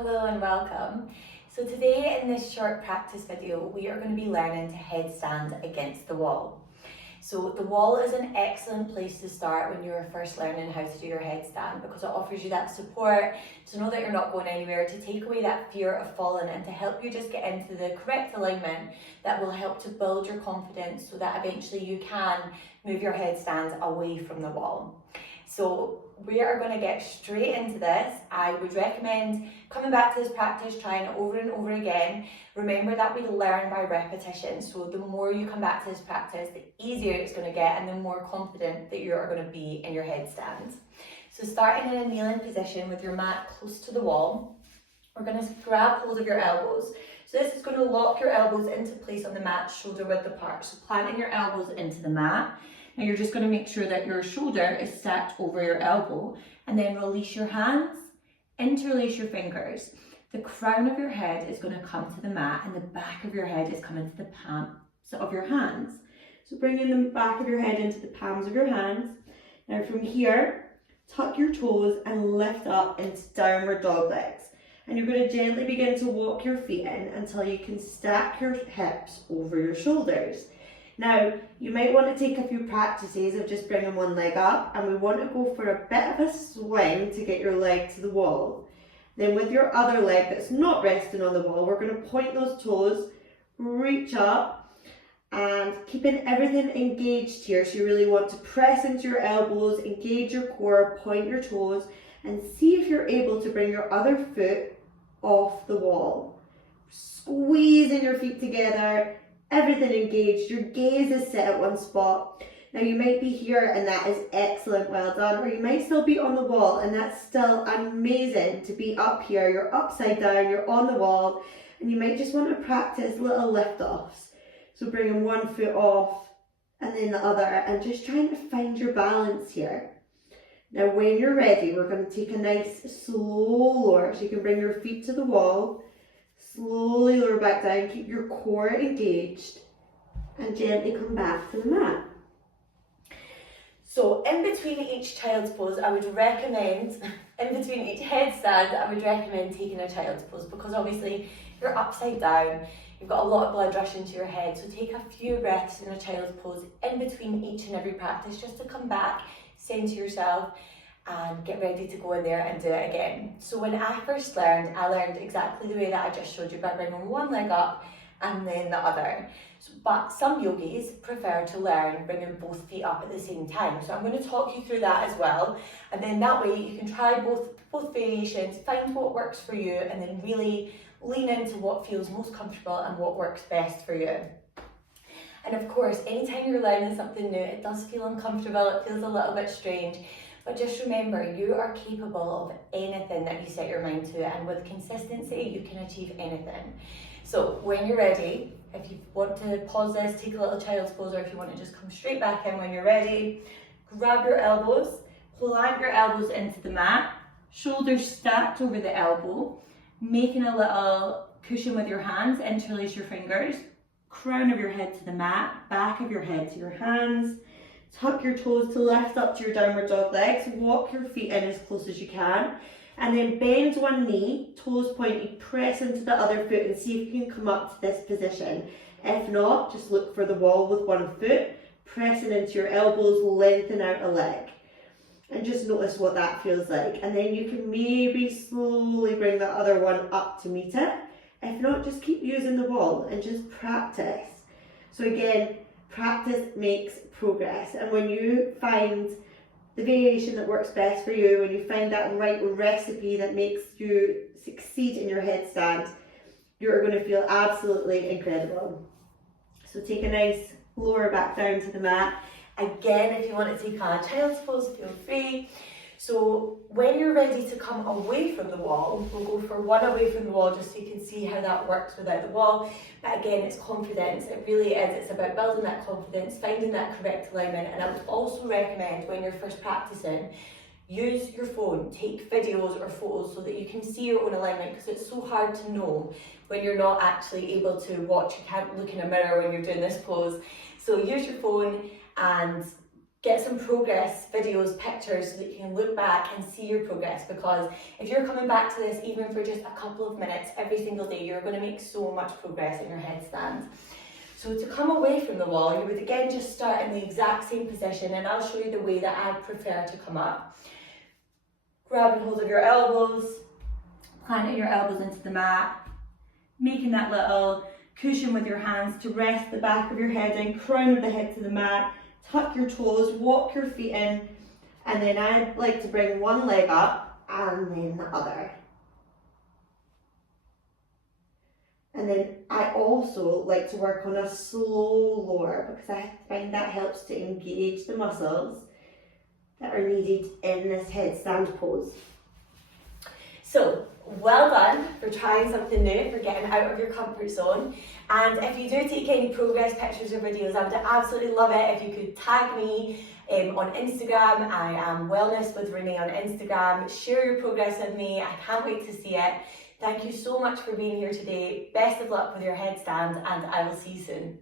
Hello and welcome. So today in this short practice video, we are going to be learning to headstand against the wall. So the wall is an excellent place to start when you're first learning how to do your headstand because it offers you that support to know that you're not going anywhere, to take away that fear of falling and to help you just get into the correct alignment that will help to build your confidence so that eventually you can move your headstand away from the wall. So we are going to get straight into this. I would recommend coming back to this practice, trying it over and over again. Remember that we learn by repetition, so the more you come back to this practice, the easier it's going to get and the more confident that you are going to be in your headstand. So starting in a kneeling position with your mat close to the wall, we're going to grab hold of your elbows. So this is going to lock your elbows into place on the mat, shoulder width apart. So planting your elbows into the mat. Now you're just going to make sure that your shoulder is stacked over your elbow and then release your hands, interlace your fingers. The crown of your head is going to come to the mat and the back of your head is coming to the palms of your hands. So bringing the back of your head into the palms of your hands. Now from here, tuck your toes and lift up into downward dog legs. And you're going to gently begin to walk your feet in until you can stack your hips over your shoulders. Now, you might want to take a few practices of just bringing one leg up, and we want to go for a bit of a swing to get your leg to the wall. Then with your other leg that's not resting on the wall, we're going to point those toes, reach up, and keeping everything engaged here. So you really want to press into your elbows, engage your core, point your toes, and see if you're able to bring your other foot off the wall. Squeezing your feet together, everything engaged, your gaze is set at one spot. Now you might be here and that is excellent, well done, or you might still be on the wall and that's still amazing to be up here. You're upside down, you're on the wall, and you might just want to practice little lift-offs. So bringing one foot off and then the other and just trying to find your balance here. Now when you're ready, we're going to take a nice slow lower, so you can bring your feet to the wall. Slowly lower back down, keep your core engaged and gently come back to the mat. So in between each child's pose, I would recommend, in between each headstand, I would recommend taking a child's pose because obviously you're upside down, you've got a lot of blood rushing to your head, so take a few breaths in a child's pose in between each and every practice just to come back, center yourself, and get ready to go in there and do it again. So when I first learned, I learned exactly the way that I just showed you by bringing one leg up and then the other. But some yogis prefer to learn bringing both feet up at the same time. So I'm going to talk you through that as well. And then that way you can try both variations, find what works for you, and then really lean into what feels most comfortable and what works best for you. And of course, anytime you're learning something new, it does feel uncomfortable, it feels a little bit strange. But just remember, you are capable of anything that you set your mind to, and with consistency, you can achieve anything. So when you're ready, if you want to pause this, take a little child's pose, or if you want to just come straight back in when you're ready, grab your elbows, plant your elbows into the mat, shoulders stacked over the elbow, making a little cushion with your hands, interlace your fingers, crown of your head to the mat, back of your head to your hands. Tuck your toes to lift up to your downward dog legs, walk your feet in as close as you can, and then bend one knee, toes pointed, press into the other foot and see if you can come up to this position. If not, just look for the wall with one foot, pressing into your elbows, lengthen out a leg. And just notice what that feels like. And then you can maybe slowly bring the other one up to meet it. If not, just keep using the wall and just practice. So again, practice makes progress, and when you find the variation that works best for you, when you find that right recipe that makes you succeed in your headstand, you're going to feel absolutely incredible. So take a nice lower back down to the mat. Again, if you want to take a child's pose, feel free. So when you're ready to come away from the wall, we'll go for one away from the wall just so you can see how that works without the wall. But again, it's confidence. It really is. It's about building that confidence, finding that correct alignment. And I would also recommend when you're first practicing, use your phone, take videos or photos so that you can see your own alignment, because it's so hard to know when you're not actually able to watch. You can't look in a mirror when you're doing this pose. So use your phone and get some progress videos, pictures, so that you can look back and see your progress, because if you're coming back to this even for just a couple of minutes every single day, you're going to make so much progress in your headstand. So to come away from the wall, you would again just start in the exact same position, and I'll show you the way that I prefer to come up. Grabbing hold of your elbows, planting your elbows into the mat, making that little cushion with your hands to rest the back of your head in, crown of the head to the mat, tuck your toes, walk your feet in, and then I like to bring one leg up and then the other. And then I also like to work on a slow lower, because I find that helps to engage the muscles that are needed in this headstand pose. So, well done for trying something new, for getting out of your comfort zone. And if you do take any progress pictures or videos, I would absolutely love it if you could tag me on Instagram. I am Wellness with Renee on Instagram. Share your progress with me. I can't wait to see it. Thank you so much for being here today. Best of luck with your headstand, and I will see you soon.